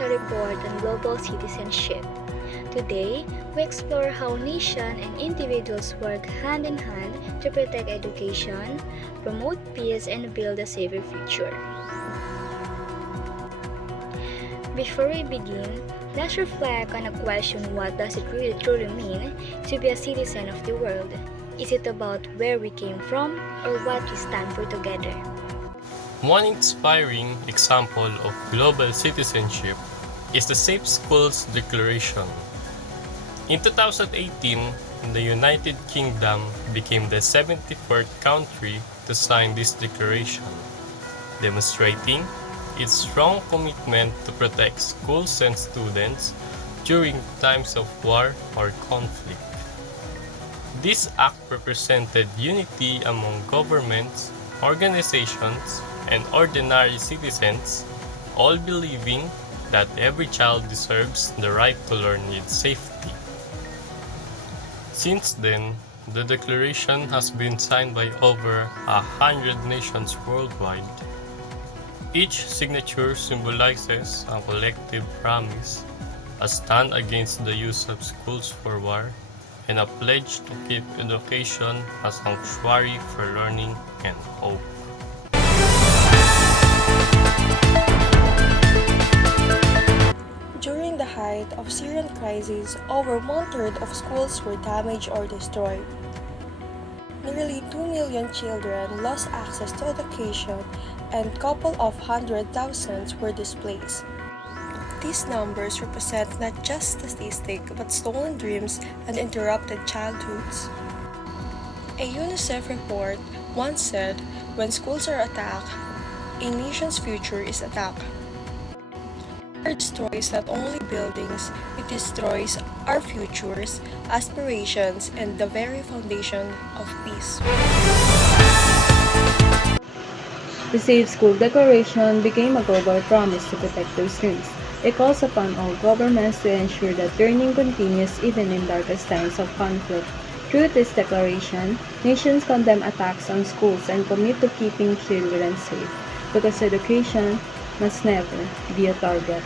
special report on global citizenship. Today, we explore how nations and individuals work hand in hand to protect education, promote peace, and build a safer future. Before we begin, let's reflect on a question: what does it really truly mean to be a citizen of the world? Is it about where we came from or what we stand for together? One inspiring example of global citizenship is the Safe Schools Declaration. In 2018, the United Kingdom became the 74th country to sign this declaration, demonstrating its strong commitment to protect schools and students during times of war or conflict. This act represented unity among governments, organizations, and ordinary citizens, all believing that every child deserves the right to learn with safety. Since then, the declaration has been signed by over 100 nations worldwide. Each signature symbolizes a collective promise, a stand against the use of schools for war, and a pledge to keep education a sanctuary for learning and hope. During the height of Syrian crisis, over one-third of schools were damaged or destroyed. Nearly 2 million children lost access to education and a couple of 100,000 were displaced. These numbers represent not just statistics but stolen dreams and interrupted childhoods. A UNICEF report once said, "When schools are attacked, a nation's future is attacked." War destroys not only buildings, it destroys our futures, aspirations, and the very foundation of peace. The Safe School Declaration became a global promise to protect those dreams. It calls upon all governments to ensure that learning continues even in darkest times of conflict. Through this declaration, nations condemn attacks on schools and commit to keeping children safe, because education must never be a target.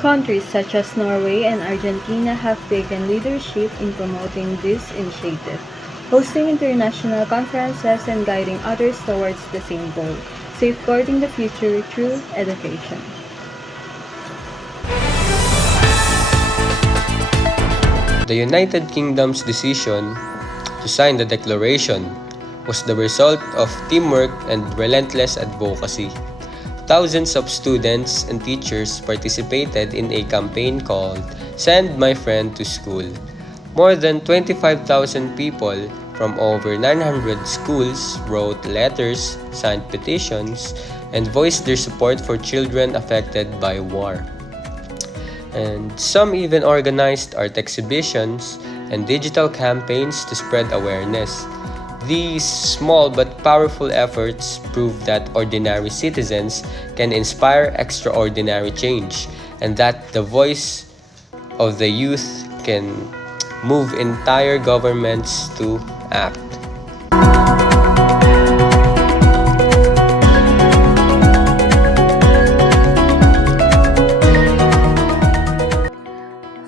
Countries such as Norway and Argentina have taken leadership in promoting this initiative, hosting international conferences and guiding others towards the same goal, safeguarding the future through education. The United Kingdom's decision to sign the declaration was the result of teamwork and relentless advocacy. Thousands of students and teachers participated in a campaign called "Send My Friend to School." More than 25,000 people from over 900 schools wrote letters, signed petitions, and voiced their support for children affected by war. And some even organized art exhibitions and digital campaigns to spread awareness. These small but powerful efforts prove that ordinary citizens can inspire extraordinary change, and that the voice of the youth can move entire governments to act.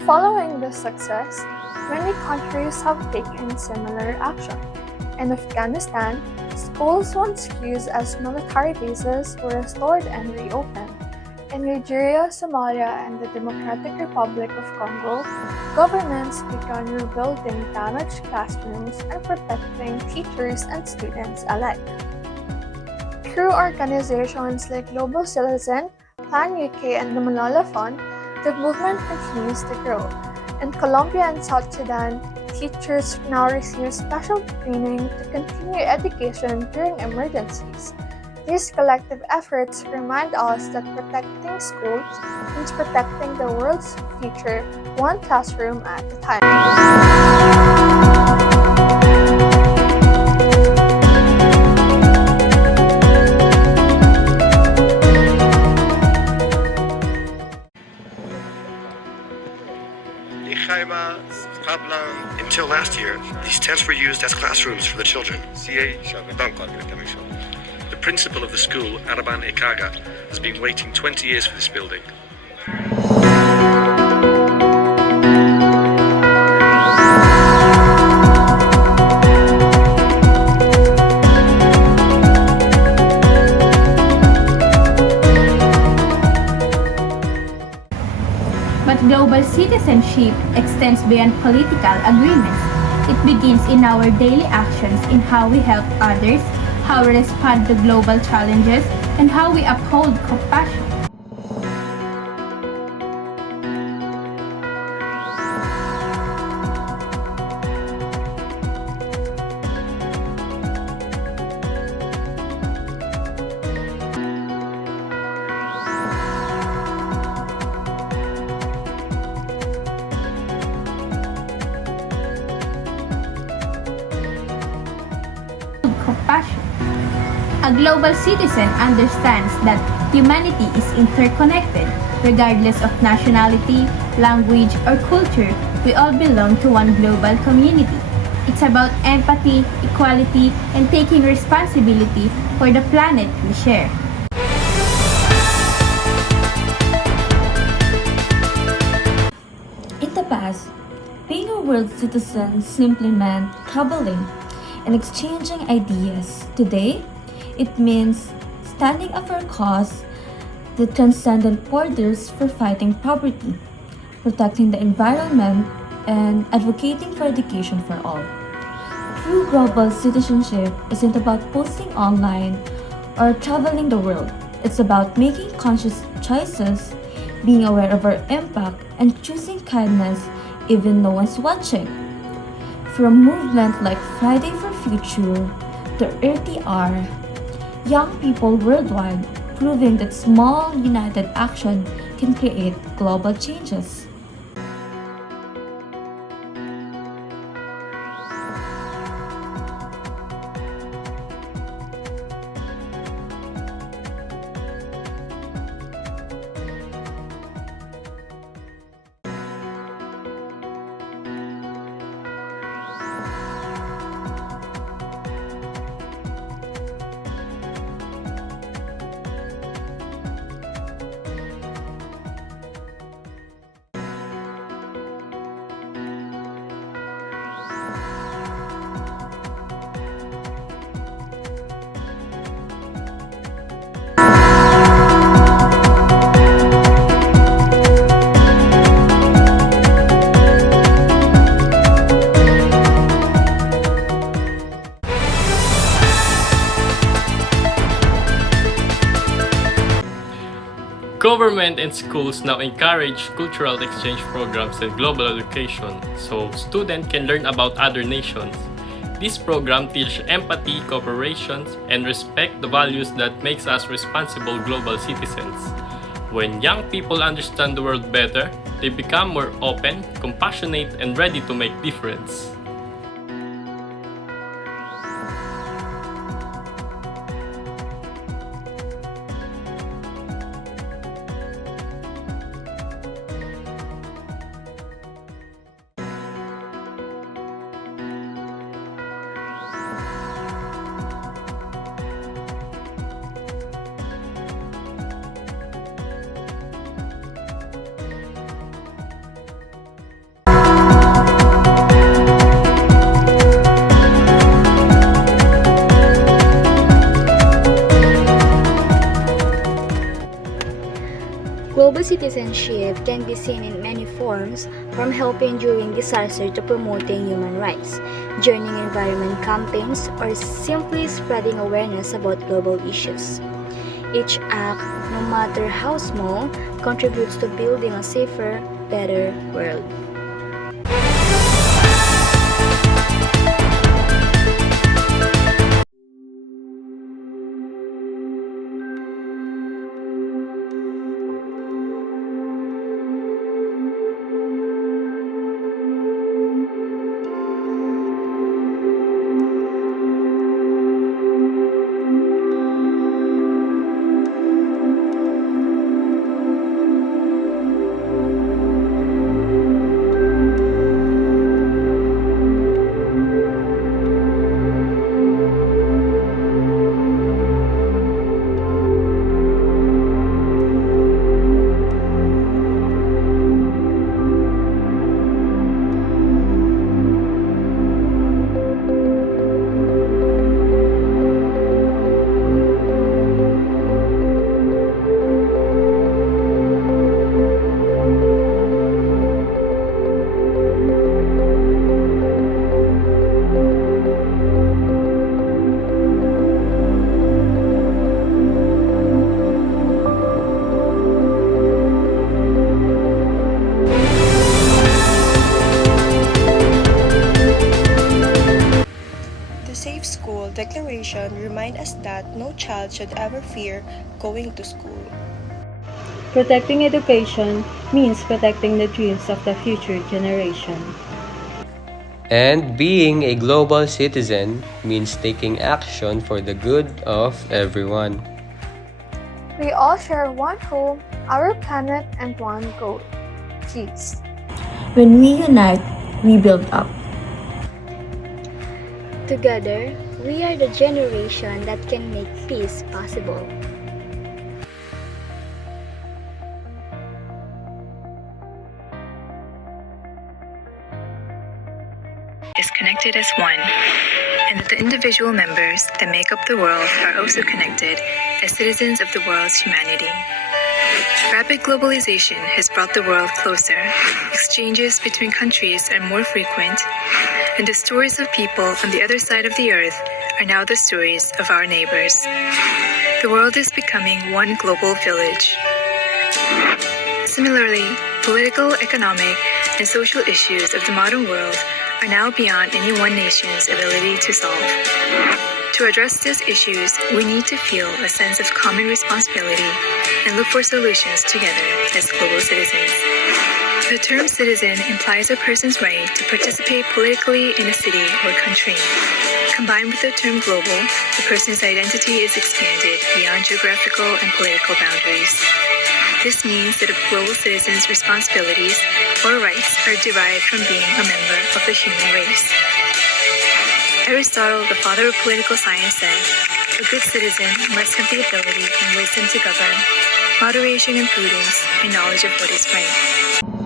Following this success, many countries have taken similar action. In Afghanistan, schools once used as military bases were restored and reopened. In Nigeria, Somalia, and the Democratic Republic of Congo, governments began rebuilding damaged classrooms and protecting teachers and students alike. Through organizations like Global Citizen, Plan UK, and the Malala Fund, the movement continues to grow. In Colombia and South Sudan, teachers now receive special training to continue education during emergencies. These collective efforts remind us that protecting schools means protecting the world's future, one classroom at a time. Until last year, these tents were used as classrooms for the children. The principal of the school, Araban Ekaga, has been waiting 20 years for this building. citizenship extends beyond political agreements. It begins in our daily actions, in how we help others, how we respond to global challenges, and how we uphold compassion. Compassion. A global citizen understands that humanity is interconnected. Regardless of nationality, language, or culture, we all belong to one global community. It's about empathy, equality, and taking responsibility for the planet we share. In the past, being a world citizen simply meant traveling and exchanging ideas. Today, it means standing up for a cause that transcended borders for fighting poverty, protecting the environment, and advocating for education for all. True global citizenship isn't about posting online or traveling the world. It's about making conscious choices, being aware of our impact, and choosing kindness even no one's watching. From movements like Friday for Future to Earthy R, young people worldwide proving that small united action can create global changes. Government and schools now encourage cultural exchange programs and global education so students can learn about other nations. This program teaches empathy, cooperation, and respect the values that makes us responsible global citizens. When young people understand the world better, they become more open, compassionate, and ready to make difference. Global citizenship can be seen in many forms, from helping during disaster to promoting human rights, joining environment campaigns, or simply spreading awareness about global issues. Each act, no matter how small, contributes to building a safer, better world. Safe School Declaration reminds us that no child should ever fear going to school. Protecting education means protecting the dreams of the future generation. And being a global citizen means taking action for the good of everyone. We all share one home, our planet, and one goal: peace. When we unite, we build up. Together, we are the generation that can make peace possible. Is connected as one, and that the individual members that make up the world are also connected as citizens of the world's humanity. Rapid globalization has brought the world closer. Exchanges between countries are more frequent, and the stories of people on the other side of the earth are now the stories of our neighbors. The world is becoming one global village. Similarly, political, economic, and social issues of the modern world are now beyond any one nation's ability to solve. To address these issues, we need to feel a sense of common responsibility and look for solutions together as global citizens. The term citizen implies a person's right to participate politically in a city or country. Combined with the term global, the person's identity is expanded beyond geographical and political boundaries. This means that a global citizen's responsibilities or rights are derived from being a member of the human race. Aristotle, the father of political science, said, "A good citizen must have the ability and wisdom to govern, moderation and prudence, and knowledge of what is right."